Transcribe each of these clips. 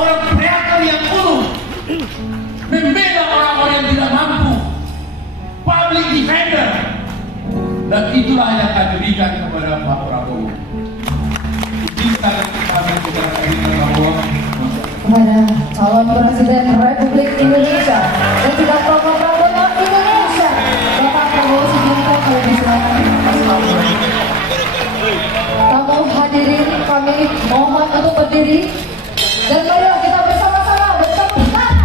orang kreator yang ulung, membela orang-orang yang tidak mampu, public defender, dan itulah yang kami berikan kepada Pak Prabowo. Izinkan kami kepada Prabowo, kepada calon Presiden Republik Indonesia dan juga tokoh Prabowo Indonesia, Bapak Prabowo Subianto, kalau disilakan. Kamu hadirin kami mohon untuk berdiri dan marilah kita bersama-sama bertepuk tangan.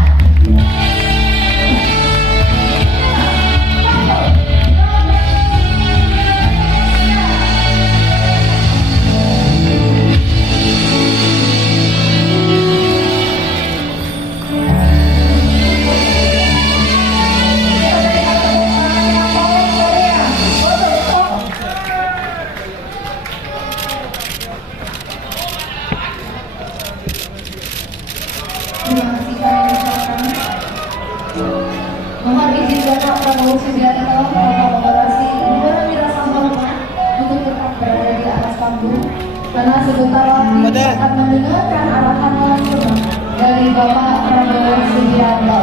Mohon izin Bapak Prabowo Subianto mengelaborasi memberi rasa hormat untuk tetap berada di atas panggung karena sebentar lagi akan mendengarkan arahan langsung dari Bapak Prabowo Subianto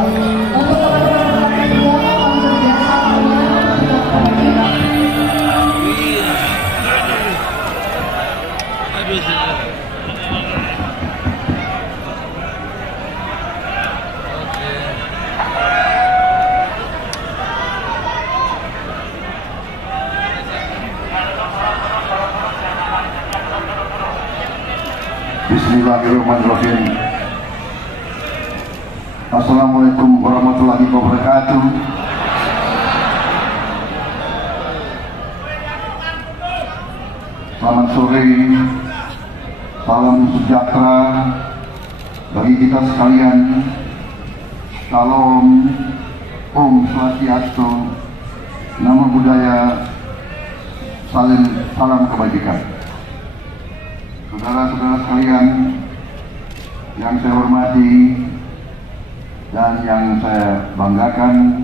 untuk teman-teman media mohon kerjasamanya untuk pemerintah. Bismillahirrahmanirrahim. Assalamualaikum warahmatullahi wabarakatuh. Selamat sore, salam sejahtera bagi kita sekalian. Shalom, Om Swastiastu, Namo Buddhaya, salam kebajikan. Saudara-saudara sekalian yang saya hormati dan yang saya banggakan,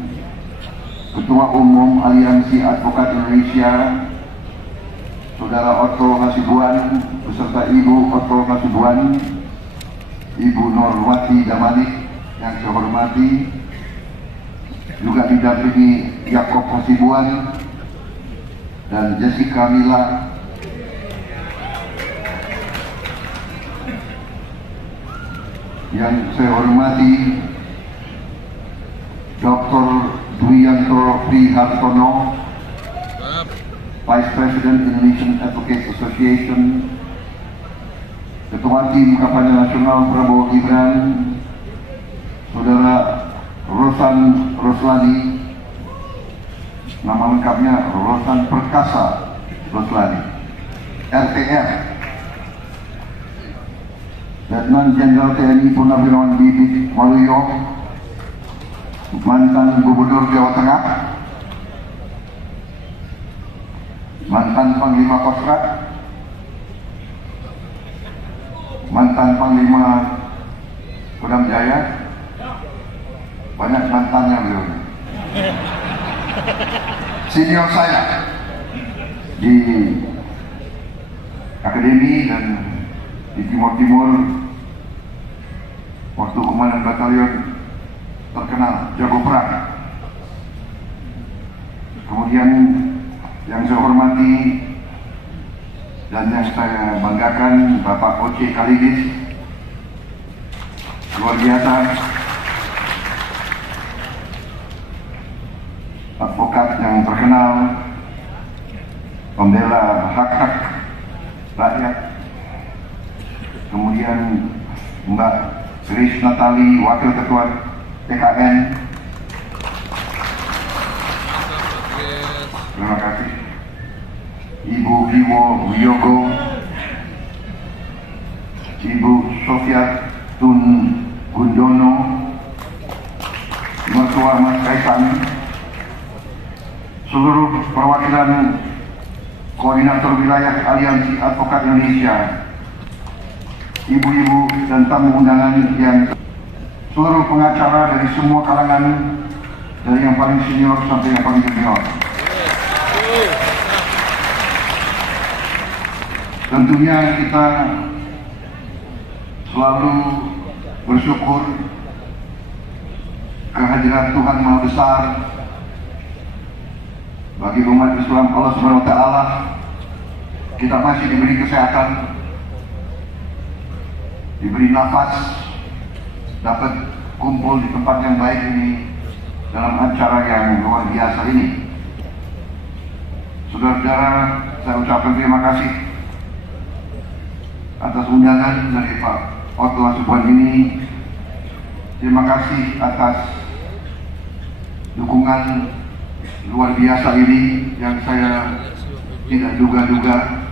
Ketua Umum Aliansi Advokat Indonesia, Saudara Otto Hasibuan beserta Ibu Otto Hasibuan, Ibu Norwati Damanik yang saya hormati, juga didampingi Yakob Hasibuan dan Jessica Mila, yang saya hormati Dr. Dwianto Prihartono, Vice President Indonesian Advocates Association, Ketua Tim Kampanye Nasional Prabowo Gibran, Saudara Rosan Roslani, nama lengkapnya Rosan Perkasa Roslani, RTR, Letnan Jenderal TNI Purnawirawan Didik Waluyo, mantan Gubernur Jawa Tengah, mantan Panglima Kostrat, mantan Panglima Kodam Jaya, banyak mantannya beliau. Senior saya di akademi dan di Timur waktu komandan batalion terkenal jago perang. Kemudian yang saya hormati dan yang saya banggakan, Bapak Oce Kalidis, luar biasa, advokat yang terkenal, pembela hak-hak rakyat. Kemudian Mbak Grace Natali, Wakil Ketua PKN. Terima kasih. Ibu Kiwo Wiyogo, Ibu Sofia Tun Gundono, Mertua Mas Kaisang, seluruh perwakilan Koordinator Wilayah Aliansi Advokat Indonesia, ibu-ibu dan tamu undangan yang seluruh pengacara dari semua kalangan, dari yang paling senior sampai yang paling junior. Tentunya kita selalu bersyukur kehadiran Tuhan Maha Besar bagi umat Islam Allah Subhanahu wa Ta'ala. Kita masih diberi kesehatan, diberi nafas, dapat kumpul di tempat yang baik ini dalam acara yang luar biasa ini. Saudara-saudara, saya ucapkan terima kasih atas undangan dari Pak Otto Hasibuan ini. Terima kasih atas dukungan luar biasa ini yang saya tidak duga-duga.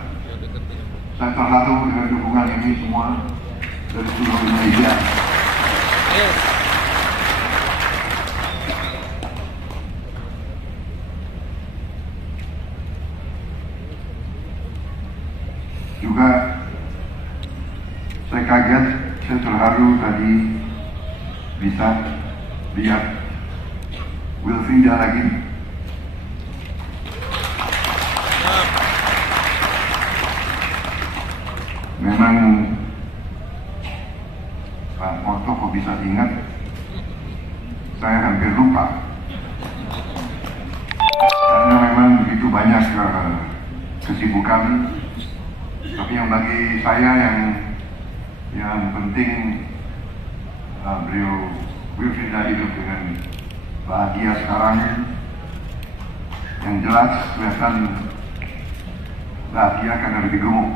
Saya terharu dengan dukungan ini semua dari seluruh Indonesia. Juga saya kaget, saya terharu tadi bisa lihat Wilfrida lagi. Memang Pak Otto kok bisa ingat, saya hampir lupa karena memang begitu banyak kesibukan. Tapi yang bagi saya yang penting, beliau Wilfrida hidup dengan bahagia sekarang. Yang jelas kelihatan bahagia karena lebih gemuk.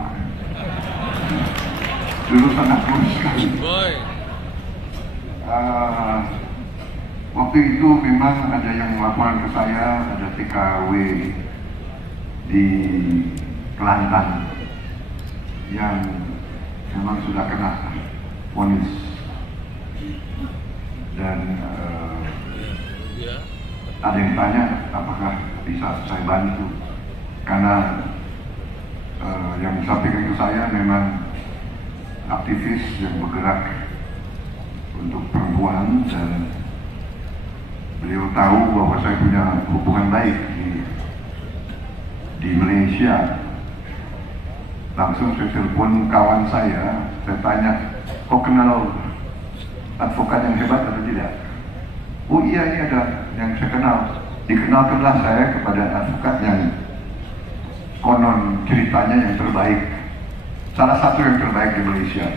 Dulu sangat kurus sekali. Waktu itu memang ada yang melaporkan ke saya, ada TKW di Kelantan yang memang sudah kena vonis, dan ada yang tanya apakah bisa saya bantu, karena yang disampaikan ke saya memang aktivis yang bergerak untuk perempuan, dan beliau tahu bahwa saya punya hubungan baik di Malaysia. Langsung saya telepon kawan saya tanya, kau kenal advokat yang hebat atau tidak? Oh iya, ini ada yang saya kenal. Dikenalkanlah saya kepada advokat yang konon ceritanya yang terbaik, salah satu yang terbaik di Malaysia.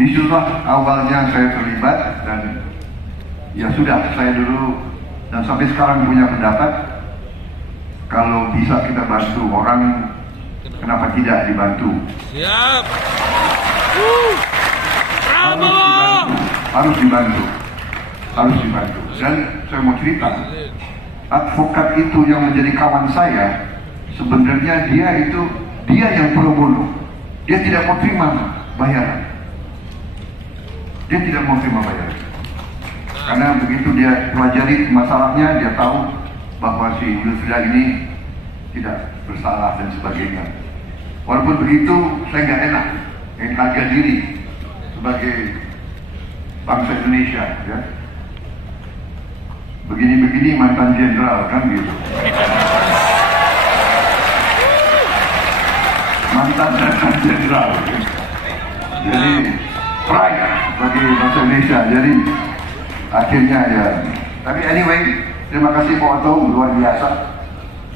Disitulah awalnya saya terlibat, dan ya sudah, saya dulu dan sampai sekarang punya pendapat, kalau bisa kita bantu orang, kenapa tidak dibantu? Siap. Bravo. Harus dibantu. Dan saya mau cerita, advokat itu yang menjadi kawan saya, sebenarnya dia yang pro bono. Dia tidak mau terima bayaran. Karena begitu dia pelajari masalahnya, dia tahu bahwa si Wilfrida ini tidak bersalah dan sebagainya. Walaupun begitu, saya nggak enak, harga diri sebagai bangsa Indonesia, ya. Begini-begini mantan jenderal kan gitu. Mantan jenderal. Jadi pride bagi bangsa Indonesia. Jadi akhirnya ya. Tapi anyway, terima kasih Pak Otto, luar biasa.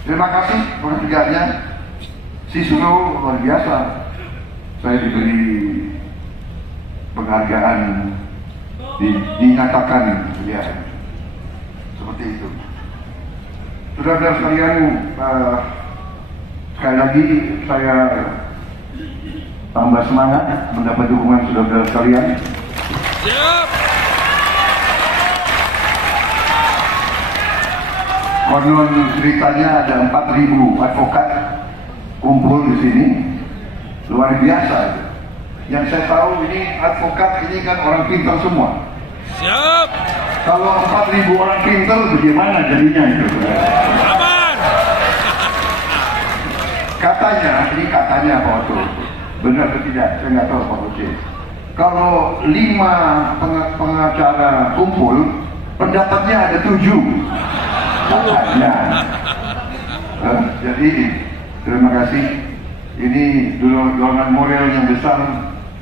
Terima kasih pekerjaannya. Si Suno luar biasa. Saya diberi penghargaan, dinyatakan ya, seperti itu. Saudara-saudara sekalian, sekali lagi saya tambah semangat mendapat dukungan saudara-saudara sekalian. Siap. Konon ceritanya ada 4.000 advokat kumpul di sini, luar biasa. Yang saya tahu ini advokat ini kan orang pintar semua. Siap. Kalau 4.000 orang pintar, bagaimana jadinya itu? Aman. Katanya Pak Otto, benar atau tidak? Saya nggak tahu Pak Otto. Kalau 5 pengacara kumpul, pendapatnya ada 7. Katanya. Jadi terima kasih. Ini dorongan moral yang besar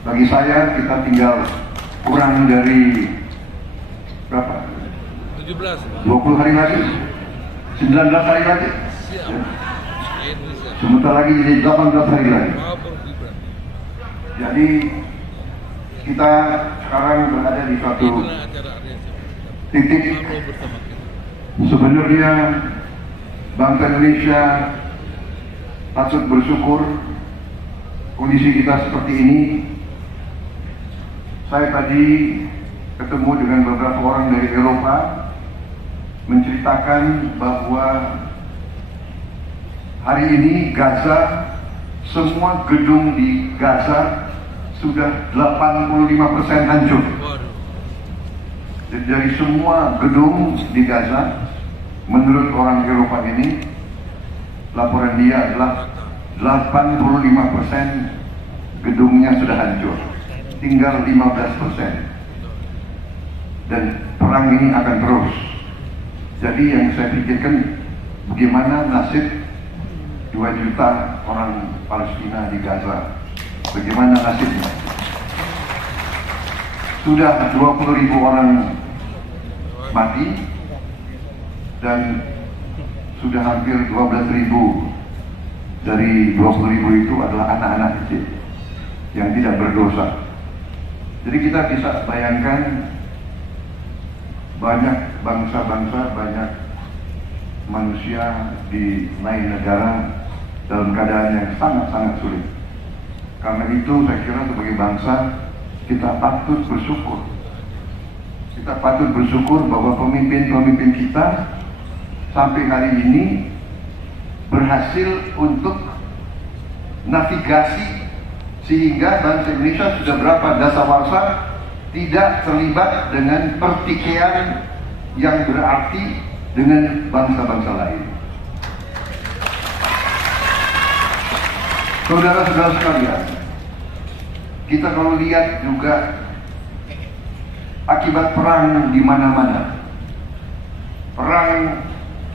bagi saya. Kita tinggal kurang dari berapa? 20 hari lagi, 19 hari lagi. Sebentar lagi jadi 18 hari lagi. Jadi kita sekarang berada di suatu titik sebenarnya bangsa Indonesia patut bersyukur kondisi kita seperti ini. Saya tadi ketemu dengan beberapa orang dari Eropa menceritakan bahwa hari ini Gaza, semua gedung di Gaza sudah 85% hancur. Dari semua gedung di Gaza, menurut orang Eropa ini, laporan dia adalah 85% gedungnya sudah hancur, tinggal 15%. Dan perang ini akan terus. Jadi yang saya pikirkan, bagaimana nasib 2 juta orang Palestina di Gaza, bagaimana nasibnya? Sudah 20.000 orang mati dan sudah hampir 12.000 dari 20.000 itu adalah anak-anak kecil yang tidak berdosa. Jadi kita bisa bayangkan banyak bangsa-bangsa, banyak manusia di lain negara dalam keadaan yang sangat-sangat sulit. Karena itu saya kira sebagai bangsa kita patut bersyukur. Kita patut bersyukur bahwa pemimpin-pemimpin kita sampai hari ini berhasil untuk navigasi sehingga bangsa Indonesia sudah berapa dasawarsa tidak terlibat dengan pertikaian yang berarti dengan bangsa-bangsa lain. Saudara-saudara sekalian, kita kalau lihat juga akibat perang di mana-mana, perang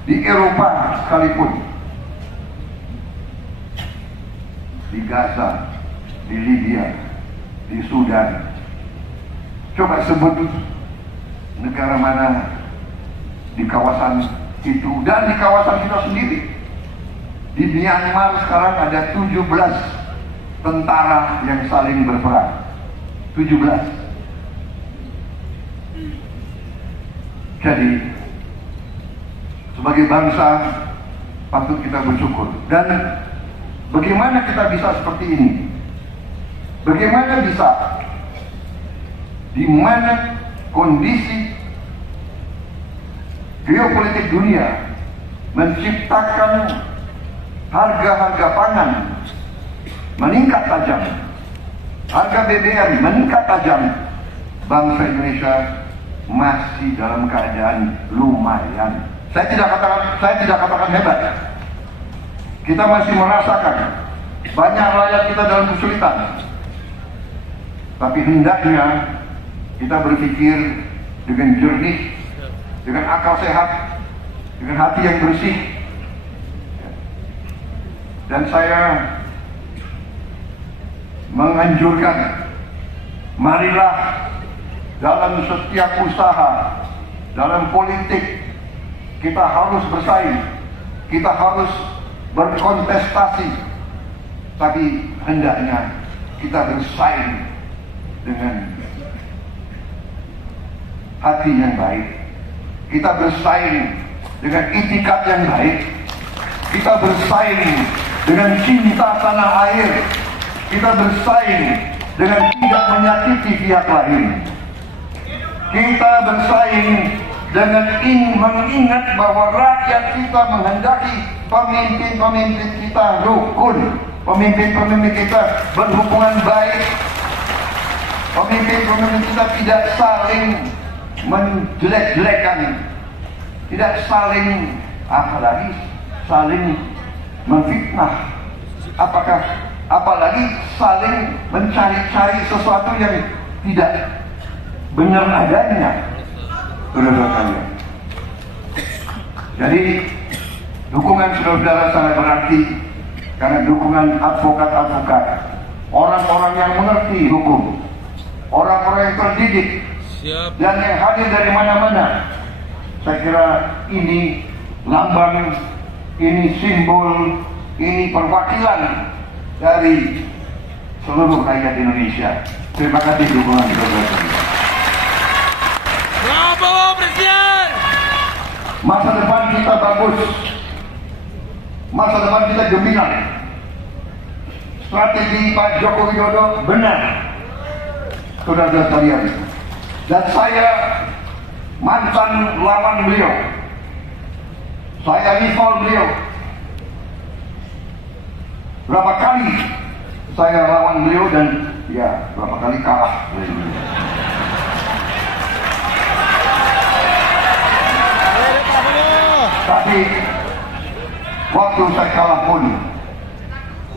di Eropa sekalipun, di Gaza, di Libya, di Sudan. Coba sebut negara mana di kawasan itu dan di kawasan kita sendiri. Di Myanmar sekarang ada 17 tentara yang saling berperang. 17. Jadi sebagai bangsa patut kita bersyukur. Dan bagaimana kita bisa seperti ini? Bagaimana bisa di mana kondisi geopolitik dunia menciptakan harga-harga pangan meningkat tajam, harga BBM meningkat tajam, bangsa Indonesia masih dalam keadaan lumayan. Saya tidak katakan hebat. Kita masih merasakan banyak rakyat kita dalam kesulitan. Tapi hendaknya kita berpikir dengan jernih, dengan akal sehat, dengan hati yang bersih. Dan saya menganjurkan, marilah dalam setiap usaha, dalam politik, kita harus bersaing, kita harus berkontestasi, tapi hendaknya kita bersaing dengan hati yang baik. Kita bersaing dengan itikat yang baik. Kita bersaing dengan cinta tanah air. Kita bersaing dengan tidak menyakiti pihak lain. Kita bersaing dengan mengingat bahwa rakyat kita menghendaki pemimpin-pemimpin kita rukun, pemimpin-pemimpin kita berhubungan baik, pemimpin-pemimpin kita tidak saling menjelek-jelekan, tidak saling, apalagi saling memfitnah, apalagi saling mencari-cari sesuatu yang tidak benar adanya. Saudara-saudara, jadi dukungan saudara-saudara sangat berarti, karena dukungan advokat-advokat, orang-orang yang mengerti hukum, orang-orang yang terdidik, dan yang hadir dari mana-mana. Saya kira ini lambang, ini simbol, ini perwakilan dari seluruh rakyat Indonesia. Terima kasih dukungan saudara. Bravo Presiden! Masa depan kita bagus, masa depan kita gemilang. Strategi Pak Joko Widodo benar, saudara sekalian. Dan saya mantan lawan beliau, saya rival beliau. Berapa kali saya lawan beliau dan ya berapa kali kalah. Tapi waktu saya kalah pun,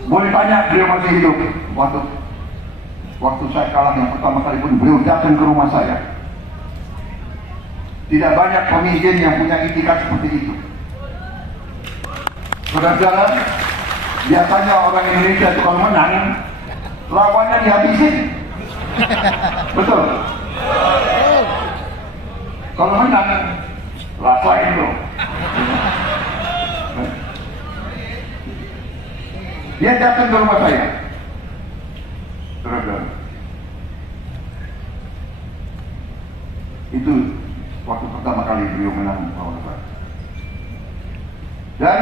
boleh tanya beliau masih hidup. Waktu saya kalah yang pertama kali pun beliau datang ke rumah saya. Tidak banyak pemimpin yang punya itikat seperti itu. Saudara-saudara, biasanya orang Indonesia itu kalau menang, lawannya dihabisin. Betul? Kalau menang, rasain loh. Dia datang ke rumah saya. Saudara-saudara, itu waktu pertama kali beliau menang lawan saya. Dan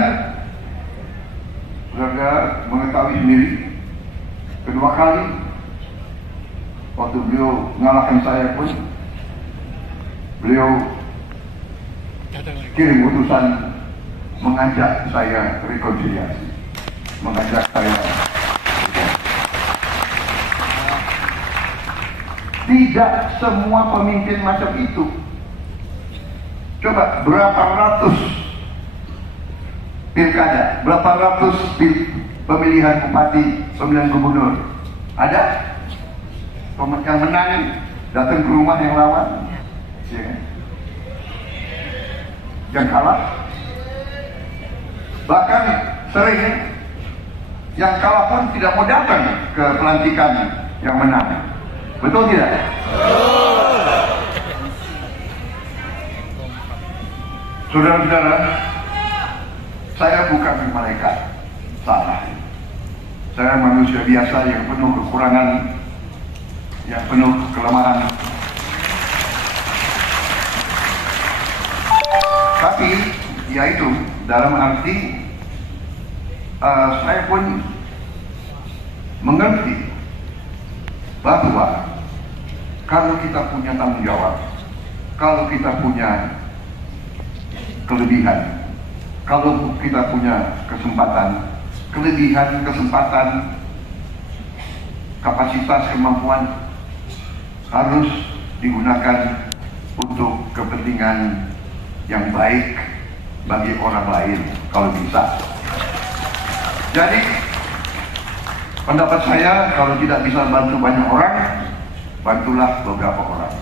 saudara mengetahui sendiri, kedua kali waktu beliau mengalahkan saya pun, beliau kirim utusan mengajak saya rekonsiliasi, mengajak saya. Tidak semua pemimpin macam itu. Coba berapa ratus pilkada, berapa ratus pemilihan bupati, pemilihan gubernur, ada yang menang datang ke rumah yang lawan, ya. Yang kalah, bahkan sering yang kalah pun tidak mau datang ke pelantikan yang menang. Betul tidak? Saudara-saudara, saya bukan malaikat, salah. Saya manusia biasa yang penuh kekurangan, yang penuh kelemahan. Tapi, yaitu dalam arti saya pun mengerti bahwa kalau kita punya tanggung jawab, kalau kita punya kelebihan, kalau kita punya kesempatan, kelebihan, kesempatan, kapasitas, kemampuan harus digunakan untuk kepentingan yang baik bagi orang lain kalau bisa. Jadi pendapat saya, kalau tidak bisa bantu banyak orang, bantulah beberapa orang.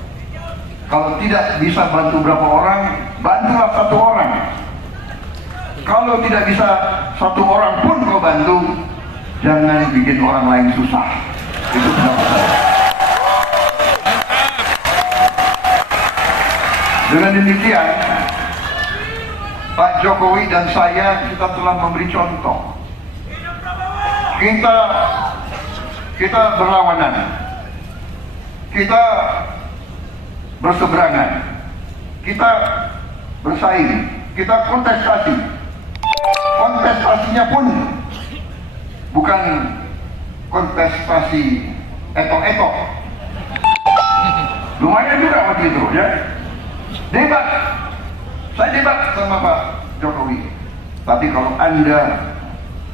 Kalau tidak bisa bantu berapa orang, bantulah satu orang. Kalau tidak bisa satu orang pun kau bantu, jangan bikin orang lain susah. Itu pendapat saya. Dengan demikian, Pak Jokowi dan saya, kita telah memberi contoh. Kita berlawanan, kita berseberangan, kita bersaing, kita kontestasi. Kontestasinya pun bukan kontestasi etok-etok. Lumayan juga waktu itu, ya. Debat, saya debat sama Pak Jokowi. Tapi kalau Anda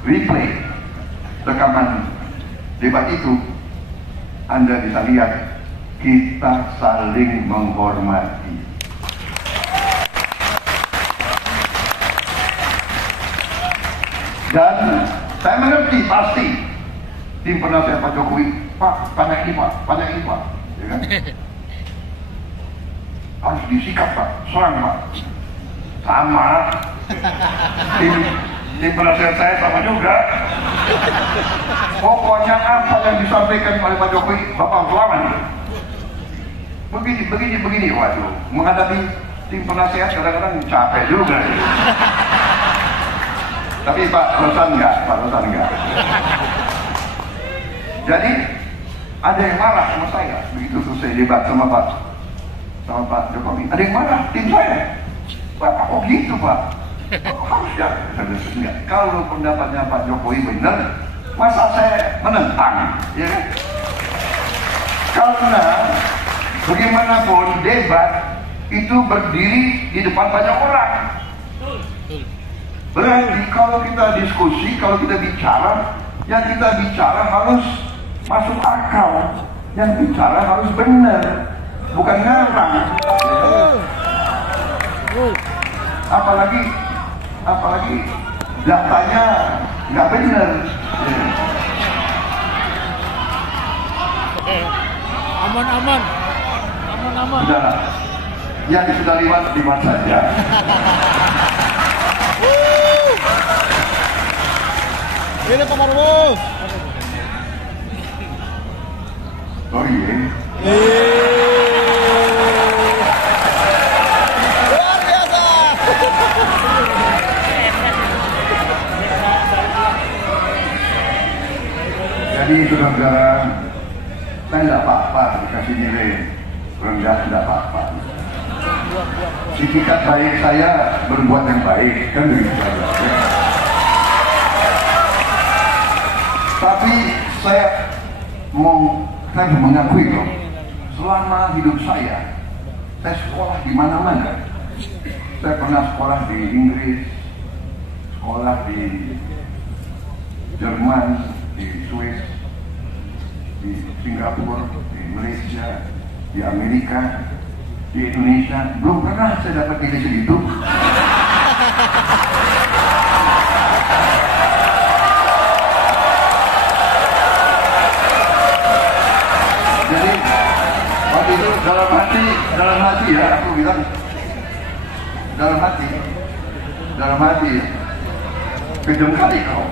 replay rekaman debat itu, Anda bisa lihat kita saling menghormati. Dan saya mengerti pasti tim penasihat Pak Jokowi, Pak, tanya ini Pak, ya kan? Harus disikap Pak, serang Pak. Sama. Tim penasihat saya sama juga. Pokoknya apa yang disampaikan oleh Pak Jokowi, Bapak lawan. begini, waduh, menghadapi tim penasehat kadang-kadang capek juga. Tapi Pak Rosan enggak. Jadi ada yang marah sama saya begitu selesai debat sama Pak Jokowi. Ada yang marah tim saya. Pak, kok gitu Pak? Harusnya enggak. Kalau pendapatnya Pak Jokowi benar, masa saya menentang, ya kan? Karena bagaimanapun debat itu berdiri di depan banyak orang. Berarti kalau kita diskusi, kalau kita bicara, yang kita bicara harus masuk akal, yang bicara harus benar, bukan ngarang. Apalagi datanya nggak benar. Aman. Sudah, yang sudah lewat saja. Ini Pak Prabowo. Sorry ya. Luar biasa. Jadi saudara, saya tidak apa-apa dikasih nilai rendah, tidak apa-apa. Itikat baik saya berbuat yang baik, kan begitu saja. Tapi saya mengakui loh, selama hidup saya sekolah di mana-mana. Saya pernah sekolah di Inggris, sekolah di Jerman, di Swiss, di Singapura, di Malaysia, di Amerika, di Indonesia. Belum pernah saya dapat nilai segitu. Jadi waktu itu dalam hati ya, aku bilang dalam hati kejam kali kau.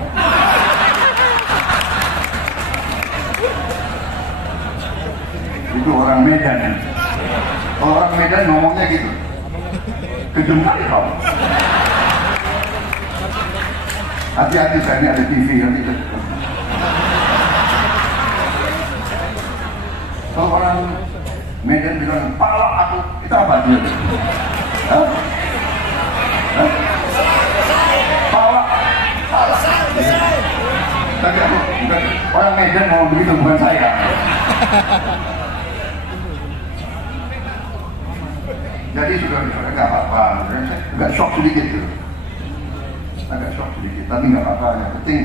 Itu orang Medan. Kalau orang Medan ngomongnya gitu, kejam kali kau. Hati-hati, saya ini ada TV nanti. Kalau orang Medan bilang, pala aku, kita apa dia? Hah? Pala. Tapi aku bukan orang Medan ngomong begitu, bukan saya. Jadi sudah nggak apa-apa, agak shock sedikit gitu. Tapi nggak apa-apa. Yang penting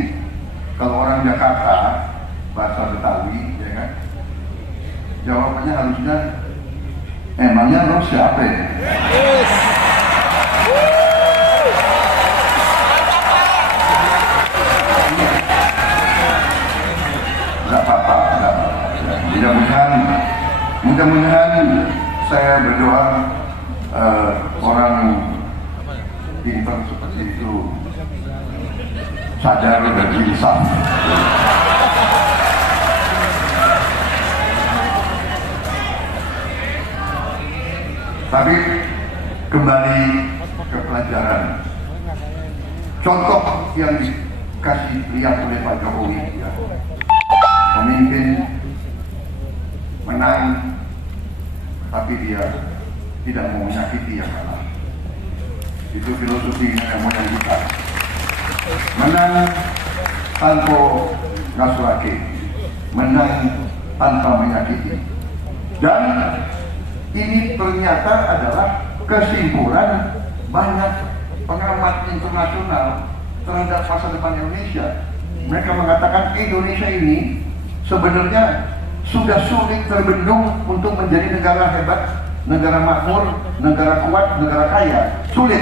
kalau orang Jakarta bahasa Betawi, ya kan, jawabannya harusnya emangnya lo siapa ya? Nggak apa-apa. Mudah-mudahan saya berdoa orang pintar seperti itu sadar dan insaf. Tapi kembali ke pelajaran. Contoh yang dikasih lihat oleh Pak Jokowi, ya. Pemimpin menang, tapi dia tidak mau menyakiti yang kalah. Itu filosofi yang moyang kita. Menang tanpa ngasuake, menang tanpa menyakiti. Dan ini ternyata adalah kesimpulan banyak pengamat internasional terhadap masa depan Indonesia. Mereka mengatakan Indonesia ini sebenarnya sudah sulit terbendung untuk menjadi negara hebat, negara makmur, negara kuat, negara kaya. Sulit.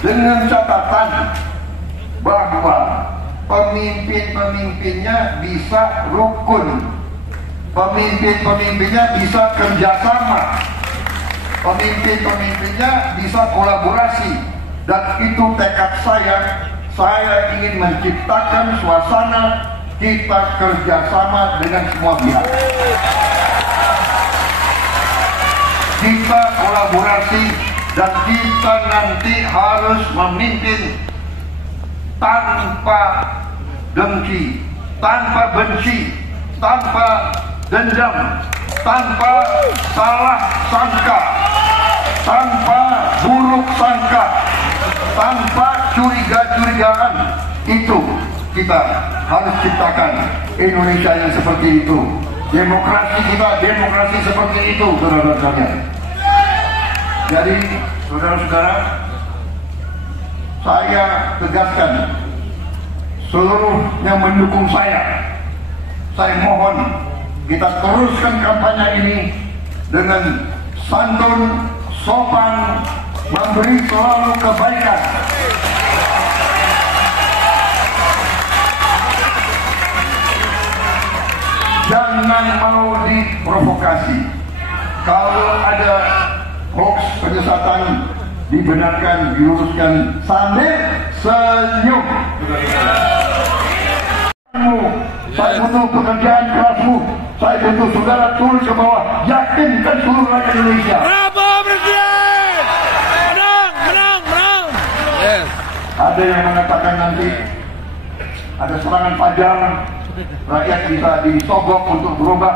Dengan catatan bahwa pemimpin-pemimpinnya bisa rukun, pemimpin-pemimpinnya bisa kerjasama, pemimpin-pemimpinnya bisa kolaborasi. Dan itu tekad saya ingin menciptakan suasana kita kerjasama dengan semua pihak. Kita kolaborasi dan kita nanti harus memimpin tanpa dengki, tanpa benci, tanpa dendam, tanpa salah sangka, tanpa buruk sangka, tanpa curiga-curigaan. Itu kita harus ciptakan Indonesia yang seperti itu. Demokrasi kita, demokrasi seperti itu, saudara-saudara sekalian. Jadi, saudara-saudara, saya tegaskan seluruh yang mendukung saya mohon kita teruskan kampanye ini dengan santun, sopan, memberi selalu kebaikan. Jangan mau diprovokasi. Kalau ada hoax, penyesatan, dibenarkan, diluruskan sambil senyum. Saya butuh pekerjaan kerasmu. Saya butuh saudara turun ke bawah. Yakinkan seluruh rakyat Indonesia. Bravo Presiden! Menang, menang, menang. Yes. Ada yang mengatakan nanti ada serangan fajar, rakyat bisa disogok untuk berubah.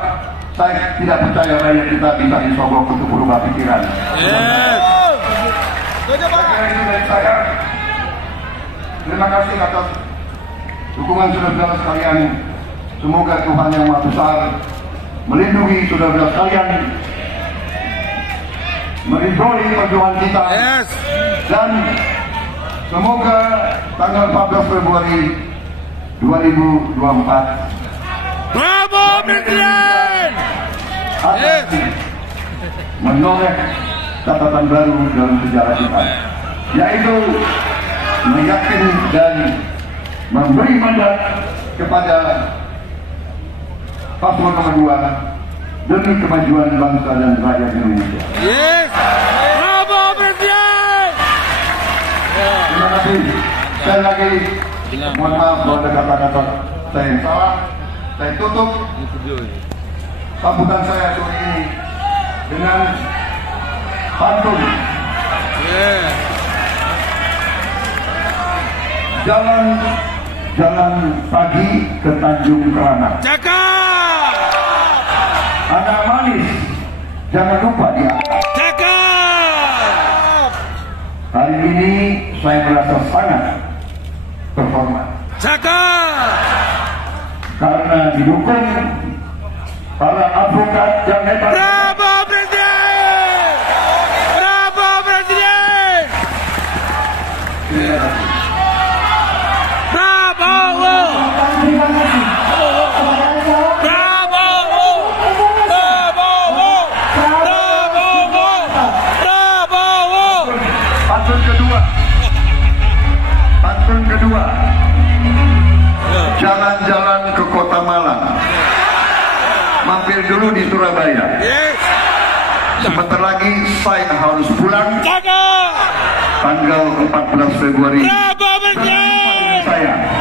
Saya tidak percaya rakyat kita bisa disogok untuk berubah pikiran. Yes. Saya itu dari saya. Terima kasih atas dukungan saudara-saudara sekalian. Semoga Tuhan Yang Maha Besar melindungi saudara-saudara sekalian, meridhoi perjuangan kita. Yes. Dan semoga tanggal 14 Februari 2024 Bravo Presiden! akan menoleh catatan baru dalam sejarah kita, yaitu meyakini dan memberi mandat kepada paslon nomor 2 demi kemajuan bangsa dan rakyat Indonesia. Yes! Bravo Presiden! Terima kasih. Sekali lagi, mohon maaf kalau ada kata-kata saya yang salah. Saya tutup sambutan saya sore ini dengan pantun. Yeah. Jalan pagi ke Tanjung Kerana. Cakap! Anak manis, jangan lupa diangkat. Cakap! Hari ini saya merasa sangat terhormat Cakap! karena didukung para advokat yang hebat. Bravo Presiden! Bravo Presiden! Terima kasih. Bravo! Terima kasih kepada Jawa. Bravo! Bravo! Bravo! Bravo! Pantun kedua. Jalan-jalan ke Kota Malang. Mampir dulu di Surabaya. Yes! Sebentar lagi saya harus pulang. Cakap! Tanggal 14 Februari. Bravo Presiden! Saya